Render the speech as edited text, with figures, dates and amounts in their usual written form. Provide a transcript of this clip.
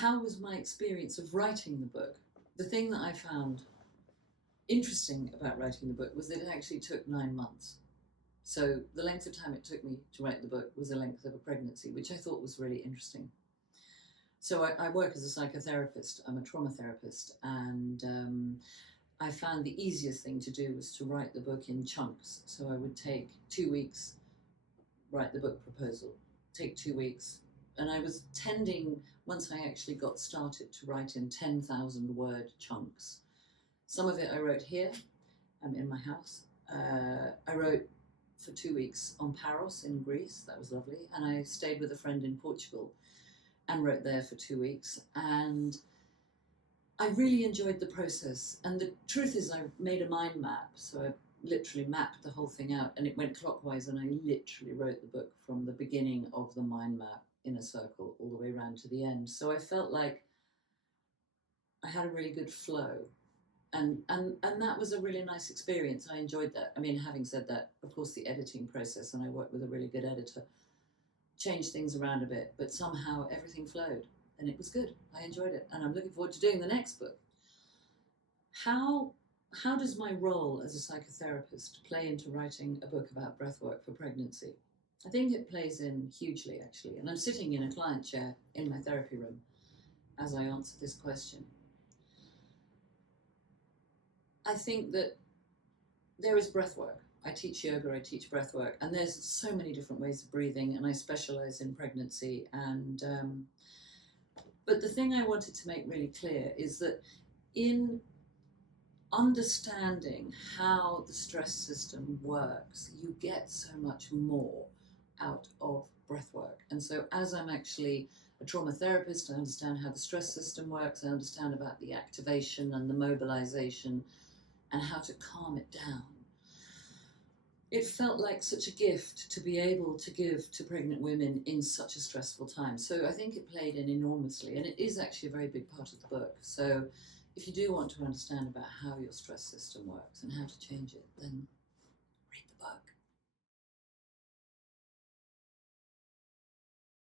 how was my experience of writing the book? The thing that I found interesting about writing the book was that it actually took 9 months. So the length of time it took me to write the book was the length of a pregnancy, which I thought was really interesting. So I work as a psychotherapist. I'm a trauma therapist, and I found the easiest thing to do was to write the book in chunks. So I would take 2 weeks, write the book proposal, take 2 weeks. And I was tending, once I actually got started, to write in 10,000 word chunks. Some of it I wrote here, in my house. I wrote for 2 weeks on Paros in Greece. That was lovely. And I stayed with a friend in Portugal and wrote there for 2 weeks. And I really enjoyed the process. And the truth is, I made a mind map. So I literally mapped the whole thing out, and it went clockwise. And I literally wrote the book from the beginning of the mind map in a circle all the way around to the end. So I felt like I had a really good flow. And that was a really nice experience. I enjoyed that. I mean, having said that, of course, the editing process, and I worked with a really good editor, changed things around a bit, but somehow everything flowed and it was good. I enjoyed it, and I'm looking forward to doing the next book. How does my role as a psychotherapist play into writing a book about breathwork for pregnancy? I think it plays in hugely, actually. And I'm sitting in a client chair in my therapy room as I answer this question. I think that there is breathwork. I teach yoga, I teach breathwork, and there's so many different ways of breathing, and I specialize in pregnancy. But the thing I wanted to make really clear is that in understanding how the stress system works, you get so much more out of breathwork. And so as I'm actually a trauma therapist, I understand how the stress system works, I understand about the activation and the mobilization and how to calm it down. It felt like such a gift to be able to give to pregnant women in such a stressful time. So I think it played in enormously, and it is actually a very big part of the book. So if you do want to understand about how your stress system works and how to change it, then read the book.